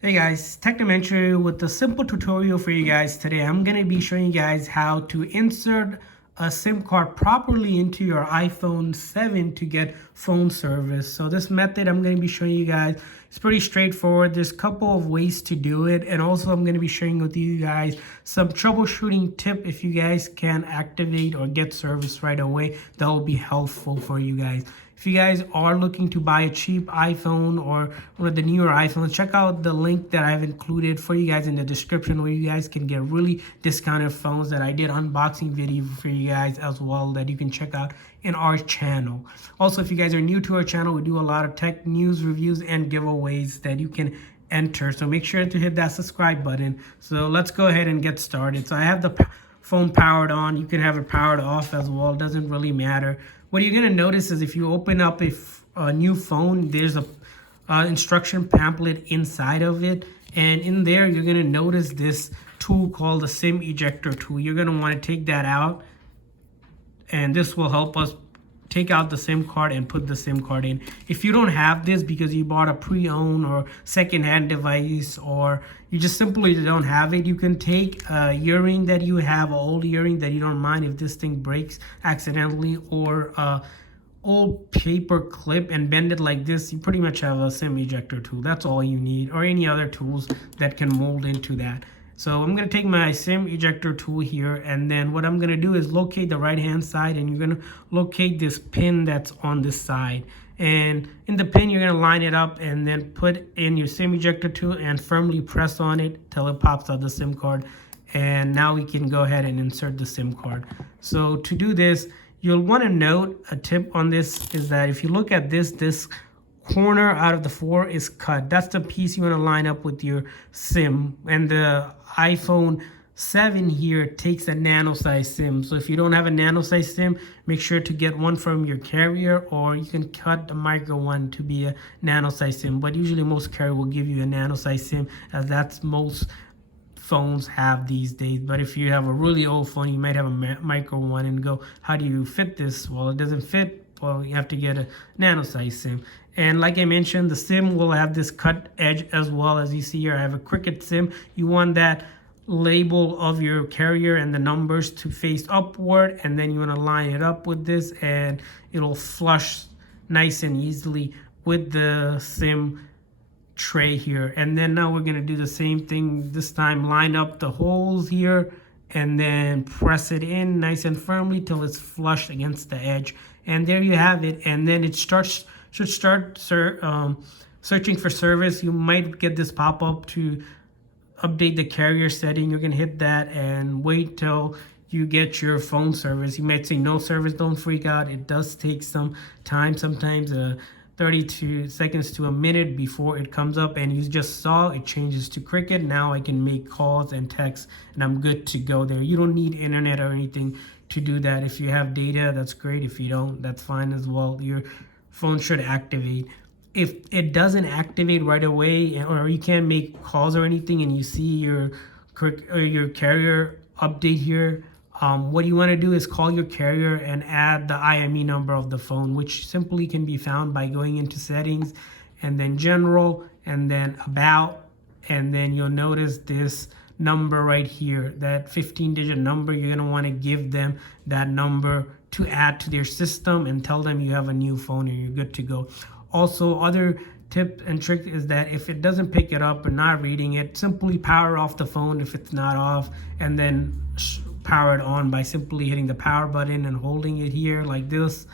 Hey guys, Technomentary with a simple tutorial for you guys today. I'm going to be showing you guys how to insert a SIM card properly into your iPhone 7 to get phone service. So this method I'm going to be showing you guys, it's pretty straightforward. There's a couple of ways to do it, and also I'm going to be sharing with you guys some troubleshooting tip if you guys can activate or get service right away. That will be helpful for you guys. If you guys are looking to buy a cheap iPhone or one of the newer iPhones, check out the link that I've included for you guys in the description, where you guys can get really discounted phones that I did unboxing video for you guys as well, that you can check out in our channel. Also, if you guys are new to our channel, we do a lot of tech news, reviews, and giveaways that you can enter. So make sure to hit that subscribe button. So let's go ahead and get started. So I have the phone powered on. You can have it powered off as well. It doesn't really matter. What you're going to notice is if you open up a new phone, there's a instruction pamphlet inside of it. And in there, you're going to notice this tool called the SIM ejector tool. You're going to want to take that out. And this will help us take out the SIM card and put the SIM card in. If you don't have this because you bought a pre-owned or second-hand device, or you just simply don't have it, you can take a earring that you have, an old earring that you don't mind if this thing breaks accidentally, or old paper clip, and bend it like this. You pretty much have a SIM ejector tool. That's all you need, or any other tools that can mold into that. So I'm going to take my SIM ejector tool here, and then what I'm going to do is locate the right hand side, and you're going to locate this pin that's on this side. And in the pin, you're going to line it up and then put in your SIM ejector tool and firmly press on it till it pops out the SIM card. And now we can go ahead and insert the SIM card. So to do this, you'll want to note a tip on this is that if you look at this corner out of the 4 is cut. That's the piece you want to line up with your SIM. And the iPhone 7 here takes a nano size SIM. So if you don't have a nano size SIM, make sure to get one from your carrier, or you can cut the micro one to be a nano size SIM. But usually most carrier will give you a nano size SIM, as that's most phones have these days. But if you have a really old phone, you might have a micro one and go, how do you fit this? Well, it doesn't fit. Well, you have to get a nano size SIM. And like I mentioned, the SIM will have this cut edge as well. As you see here, I have a Cricket SIM. You want that label of your carrier and the numbers to face upward, and then you want to line it up with this, and it'll flush nice and easily with the SIM tray here. And then now we're going to do the same thing this time. Line up the holes here and then press it in nice and firmly till it's flushed against the edge. And there you have it. And then it should start searching for service. You might get this pop-up to update the carrier setting. You can hit that and wait till you get your phone service. You might say no service. Don't freak out. It does take some time, sometimes 32 seconds to a minute before it comes up. And you just saw it changes to Cricket. Now I can make calls and texts, and I'm good to go there. You don't need internet or anything to do that. If you have data, that's great. If you don't, that's fine as well. Your phone should activate. If it doesn't activate right away, or you can't make calls or anything, and you see your carrier update here, what you want to do is call your carrier and add the IME number of the phone, which simply can be found by going into settings and then general and then about, and then you'll notice this number right here, that 15-digit number. You're going to want to give them that number to add to their system and tell them you have a new phone and you're good to go. Also, other tip and trick is that if it doesn't pick it up or not reading it, simply power off the phone if it's not off, and then power it on by simply hitting the power button and holding it here like this,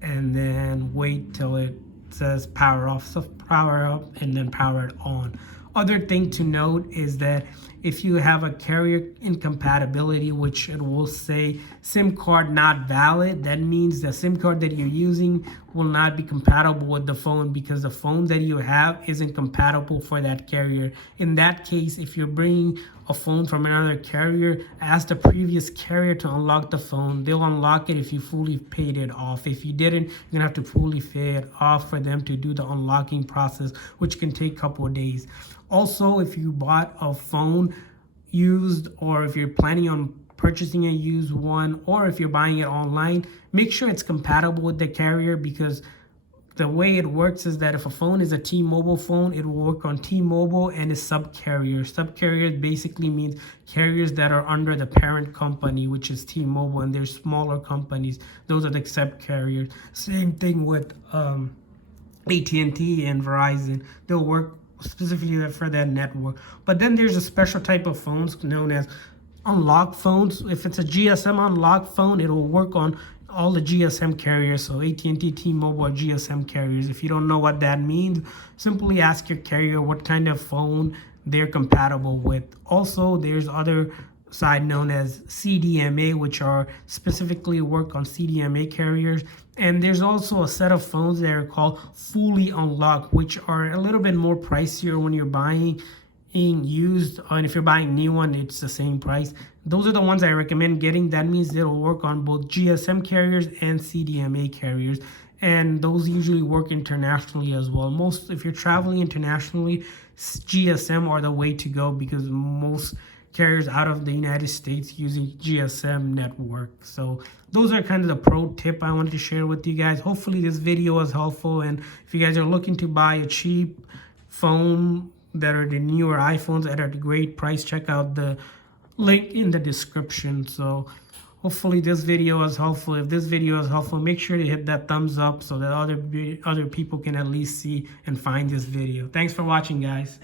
and then wait till it says power off. So power up and then power it on. Other thing to note is that if you have a carrier incompatibility, which it will say SIM card not valid, that means the SIM card that you're using will not be compatible with the phone because the phone that you have isn't compatible for that carrier. In that case, if you're bringing a phone from another carrier, ask the previous carrier to unlock the phone. They'll unlock it if you fully paid it off. If you didn't, you're gonna have to fully pay it off for them to do the unlocking process, which can take a couple of days. Also, if you bought a phone used, or if you're planning on purchasing a used one, or if you're buying it online, make sure it's compatible with the carrier, because the way it works is that if a phone is a T-Mobile phone, it will work on T-Mobile and its sub-carriers. Sub-carriers basically means carriers that are under the parent company, which is T-Mobile, and there's smaller companies. Those are the sub-carriers. Same thing with AT&T and Verizon. They'll work specifically for that network. But then there's a special type of phones known as unlocked phones. If it's a GSM unlocked phone, it will work on all the GSM carriers. So AT&T, T-Mobile are GSM carriers. If you don't know what that means, simply ask your carrier what kind of phone they're compatible with. Also, there's other side known as CDMA, which are specifically work on CDMA carriers. And there's also a set of phones that are called fully unlocked, which are a little bit more pricier when you're buying used, and if you're buying new one, it's the same price. Those are the ones I recommend getting. That means it'll work on both GSM carriers and CDMA carriers, and those usually work internationally as well. Most, if you're traveling internationally, GSM are the way to go because most carriers out of the United States using GSM network. So those are kind of the pro tip I wanted to share with you guys. Hopefully this video was helpful, and if you guys are looking to buy a cheap phone that are the newer iPhones at a great price, check out the link in the description. So hopefully this video was helpful. If this video is helpful, make sure to hit that thumbs up so that other people can at least see and find this video. Thanks for watching, guys.